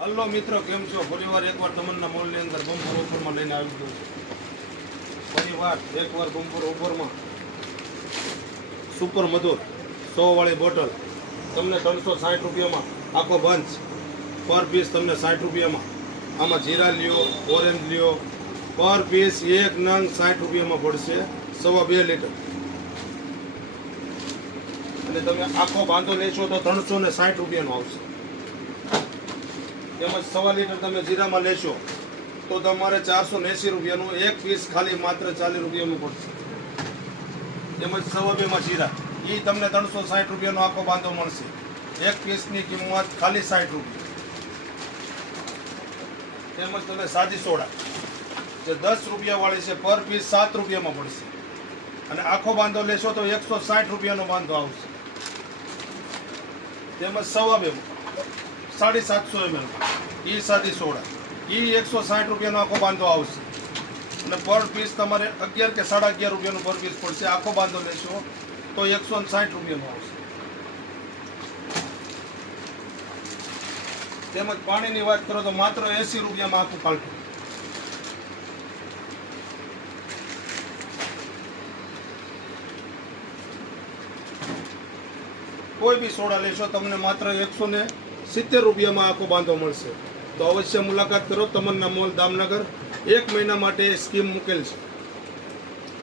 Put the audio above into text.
Hello મિત્રો, કેમ છો? ફરીવાર એકવાર તમને મોલની અંદર બમ્પર ઓફરમાં લઈને આવી ગયો છું. ફરીવાર એકવાર બમ્પર ઓફરમાં સુપર મધુર 100 વાળી બોટલ તમને 360 રૂપિયામાં આખો બંચ પર પીસ તમને 60 રૂપિયામાં. આમાં જીરા લ્યો, ઓરેન્જ લ્યો, પર પીસ એક નંગ 60 રૂપિયામાં પડશે. 2.5 લીટર અને તમે આખો બાંધો લેશો તો 360 રૂપિયાનો આવશે. તેમજ 1.25 લીટર તમે જીરામાં લેશો તો તમારે 480 રૂપિયાનું એક પીસ ખાલી માત્ર 40 રૂપિયાનું પડશે. તેમજ 2.5 જીરા એ તમને 360 રૂપિયાનો આખો બાંધો મળશે. એક પીસની કિંમત ખાલી 60 રૂપિયા. તેમજ તમે સાદી સોડા જે 10 રૂપિયા વાળી છે પર પીસ 7 રૂપિયામાં પડશે અને આખો બાંધો લેશો તો 160 રૂપિયાનો બાંધો આવશે. તેમજ 2.5 750 ml એ સાદી સોડા એ 160 રૂપિયાનો આખો બાંધો આવશે અને પર પીસ તમારે 11 કે 11.5 રૂપિયાનો પર પીસ પડશે. આખો બાંધો લેશો તો 160 રૂપિયાનો આવશે. તેમજ પાણીની વાત કરો તો માત્ર 80 રૂપિયામાં આખું કાઢું. કોઈ બી સોડા લેશો તમને માત્ર 170 રૂપિયામાં આખો બાંધો મળશે. તો અવશ્ય મુલાકાત કરો. તમન્ના મોલ, દામનગર. 1 મહિના માટે સ્કીમ મૂકેલ છે.